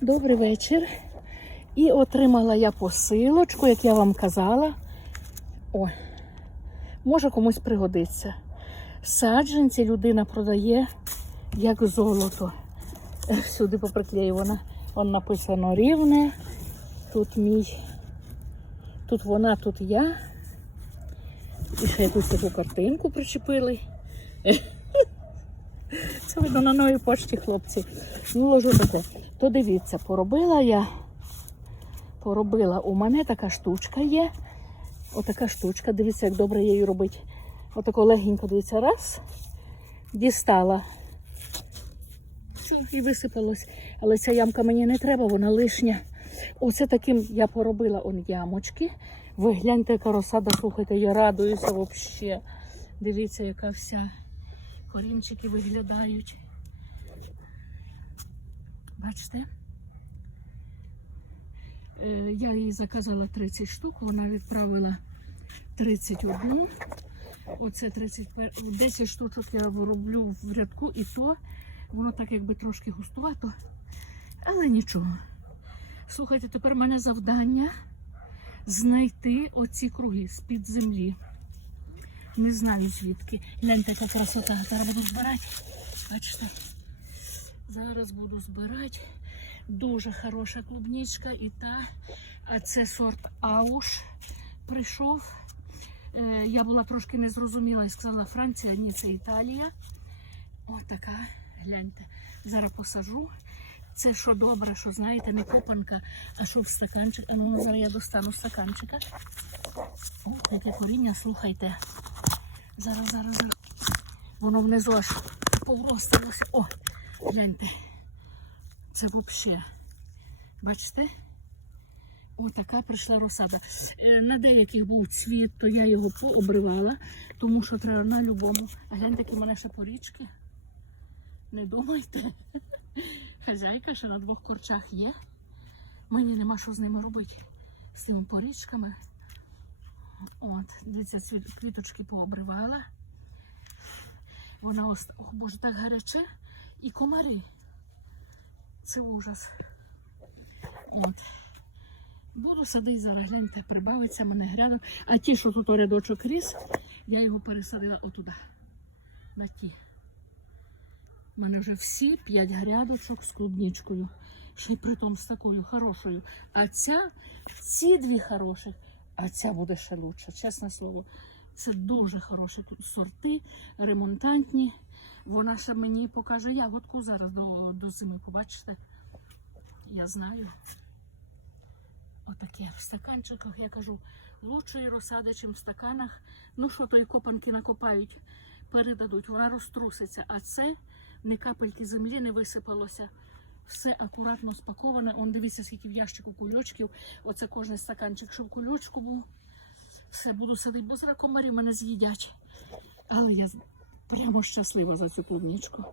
Добрий вечір. І отримала я посилочку, як я вам казала. О, може комусь пригодиться. Саджанці людина продає як золото. Всюди поприклеювана. Вон написано рівне. Тут мій. Тут вона, тут я. І ще якусь таку картинку причепили. Це видно на новій почті, хлопці. Ну, таке. То дивіться, поробила я. Поробила. У мене така штучка є. Отака штучка. Дивіться, як добре її робить. Отако легенько, дивіться, раз. Дістала. І висипалось. Але ця ямка мені не треба, вона лишня. Оце таким я поробила он ямочки. Ви гляньте, яка розсада, слухайте, я радуюся взагалі. Дивіться, яка вся. Корінчики виглядають. Бачите? Е, Я їй заказала 30 штук, вона відправила 31. Оце 31. 10 штучок я роблю в рядку, і то воно так якби трошки густувато, але нічого. Слухайте, тепер в мене завдання знайти оці круги з-під землі. Не знаю звідки. Гляньте, яка красота. Зараз буду збирати. Бачите? Зараз буду збирати. Дуже хороша клубничка і та. А це сорт Ауш прийшов. Е, я була трошки незрозуміла і сказала Франція, ні, це Італія. Ось така, гляньте. Зараз посажу. Це що добре, що знаєте, не копанка, а що в стаканчик. А ну зараз я достану стаканчика. О, яке коріння, слухайте. Зараз, зараз, зараз. Воно внизу аж повросталося. О, гляньте. Це взагалі. Бачите? О, така прийшла розсада. Е, На деяких був цвіт, то я його пообривала, тому що треба на любому. А гляньте, які в мене ще порічки. Не думайте. Хазяйка ще на двох корчах є. Мені нема що з ними робити. З цими порічками. От, дивіться, квіточки пообривала. Вона ось, ох, боже, так гаряче. І комари. Це ужас. От. Буду садити зараз, гляньте, прибавиться мене грядок. А ті, що тут рядочок ріс, я його пересадила отуда. На ті. У мене вже всі п'ять грядочок з клубничкою. Ще й притом з такою хорошою. А ця, ці дві хороші, а ця буде ще лучше, чесне слово. Це дуже хороші сорти, ремонтантні. Вона ще мені покаже ягодку зараз до, до зими. Побачите? Я знаю. Отаке в стаканчиках, я кажу, лучшої розсади, ніж в стаканах. Ну що, то і копанки накопають, передадуть, вона розтруситься. А це не капельки землі не висипалося. Все акуратно спаковане. Он дивіться, скільки в ящику кульочків. Оце кожен стаканчик, щоб кульочку був. Все, буду садити, бо зараз комарі мене з'їдять. Але я прямо щаслива за цю клубничку.